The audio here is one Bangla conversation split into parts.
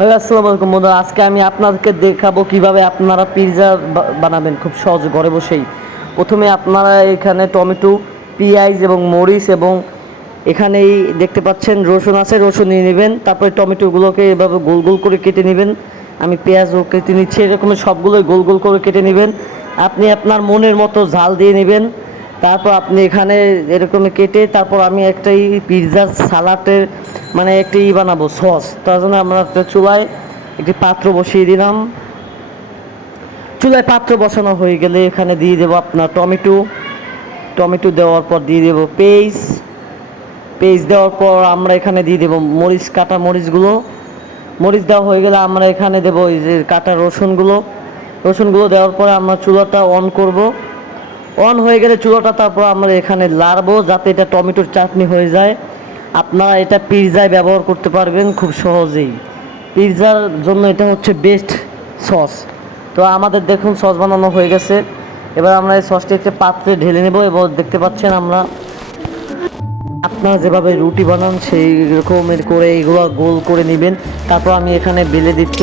হ্যালো, আসসালামু আলাইকুম বন্ধুরা। আজকে আমি আপনাদেরকে দেখাবো কিভাবে আপনারা পিৎজা বানাবেন খুব সহজে ঘরে বসেই। প্রথমে আপনারা এখানে টমেটো, পেঁয়াজ এবং মরিচ এবং এখানেই দেখতে পাচ্ছেন রসুন আছে, রসুন নিয়ে নেবেন। তারপরে টমেটোগুলোকে এভাবে গোল গোল করে কেটে নেবেন। আমি পেঁয়াজও কেটে নিচ্ছি, এরকম সবগুলোই গোল গোল করে কেটে নেবেন। আপনি আপনার মনের মতো ঝাল দিয়ে নেবেন। তারপর আপনি এখানে এরকম কেটে তারপর আমি একটাই পিৎজার সালাডের মানে একটি বানাবো সস। তার জন্য আমরা একটা চুলায় একটি পাত্র বসিয়ে দিলাম। চুলায় পাত্র বসানো হয়ে গেলে এখানে দিয়ে দেবো আপনার টমেটো দেওয়ার পর দিয়ে দেবো পেস্ট দেওয়ার পর আমরা এখানে দিয়ে দেবো কাটা মরিচগুলো। মরিচ দেওয়া হয়ে গেলে আমরা এখানে দেবো এই যে কাটা রসুনগুলো দেওয়ার পরে আমরা চুলাটা অন করব। অন হয়ে গেলে চুলাটা তারপর আমরা এখানে লাড়বো যাতে এটা টমেটোর চাটনি হয়ে যায়। আপনারা এটা পিৎজায় ব্যবহার করতে পারবেন খুব সহজেই। পিৎজার জন্য এটা হচ্ছে বেস্ট সস। তো আমাদের দেখুন সস বানানো হয়ে গেছে। এবার আমরা এই সসটি একটা পাত্রে ঢেলে নেব এবং দেখতে পাচ্ছেন আপনারা যেভাবে রুটি বানান সেই রকমের করে এগুলো গোল করে নেবেন। তারপর আমি এখানে বেলে দিচ্ছি।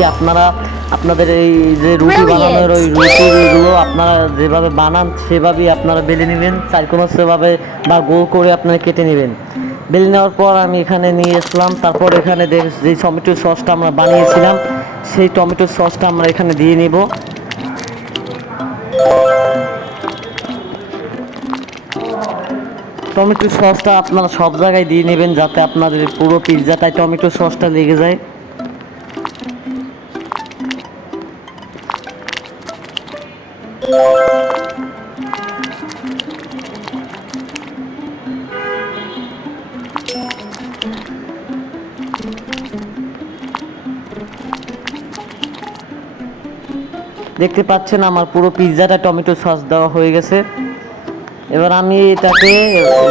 আপনাদের এই যে রুটি বানানোর ওই রুটিগুলো আপনারা যেভাবে বানান সেভাবেই আপনারা বেলে নেবেন, চারকোনা সেভাবে বা গোল করে আপনারা কেটে নেবেন। বেলে নেওয়ার পর আমি এখানে নিয়ে আসলাম। তারপর এখানে যে টমেটো সসটা আমরা বানিয়েছিলাম সেই টমেটো সসটা আমরা এখানে দিয়ে নেব। টমেটো সসটা আপনারা সব জায়গায় দিয়ে নেবেন যাতে আপনাদের পুরো পিৎজাটায় টমেটো সসটা লেগে যায়। দেখতে পাচ্ছেন আমার পুরো পিৎজাটা টমেটো সস দেওয়া হয়ে গেছে। এবার আমি এটাকে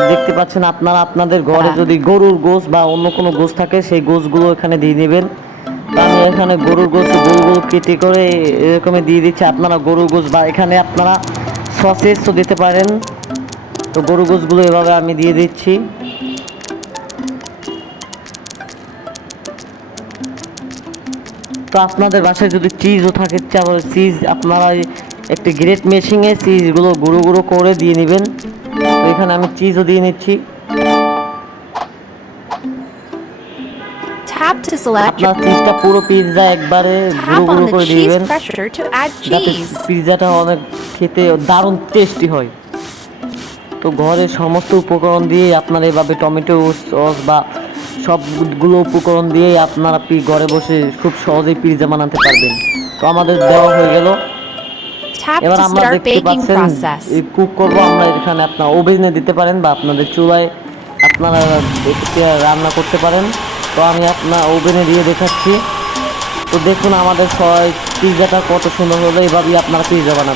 দেখতে পাচ্ছেন আপনারা আপনাদের ঘরে যদি গরুর গোশত বা অন্য কোনো গোশত থাকে সেই গোশতগুলো এখানে দিয়ে নেবেন। আমি এখানে গরুর গোশত গোল গোল কেটে করে এরকমই দিয়ে দিচ্ছি। আপনারা গরুর গোশত বা এখানে আপনারা সসেসও দিতে পারেন। তো গরুর গোশতগুলো এভাবে আমি দিয়ে দিচ্ছি। তো আপনাদের বাসায় যদি চিজও থাকে তাহলে চিজ আপনারা একটি গ্রেট মেশিনে চিজগুলো গুঁড়ো গুঁড়ো করে দিয়ে নেবেন। তো এখানে আমি চিজও দিয়ে নিচ্ছি। আপনার চিজটা পুরো পিৎজা একবারে গুঁড়ো গুঁড়ো করে দিবেন যাতে পিৎজাটা অনেক খেতে দারুণ টেস্টি হয়। তো ঘরের সমস্ত উপকরণ দিয়ে আপনারা এভাবে টমেটো সস বা সবগুলো উপকরণ দিয়েই আপনারা ঘরে বসে খুব সহজেই পিৎজা বানাতে পারবেন। তো আমাদের দেওয়া হয়ে গেল। এবার আমরা দেখতে পাচ্ছেন কুক করবো আমরা এখানে আপনার ওভেনে দিতে পারেন বা আপনাদের চুলায় আপনারা রান্না করতে পারেন। তো আমি আপনার ওভেনে দিয়ে দেখাচ্ছি। তো দেখুন আমাদের পিৎজাটা কত সুন্দর হলো। এভাবেই আপনারা পিৎজা বানাবেন।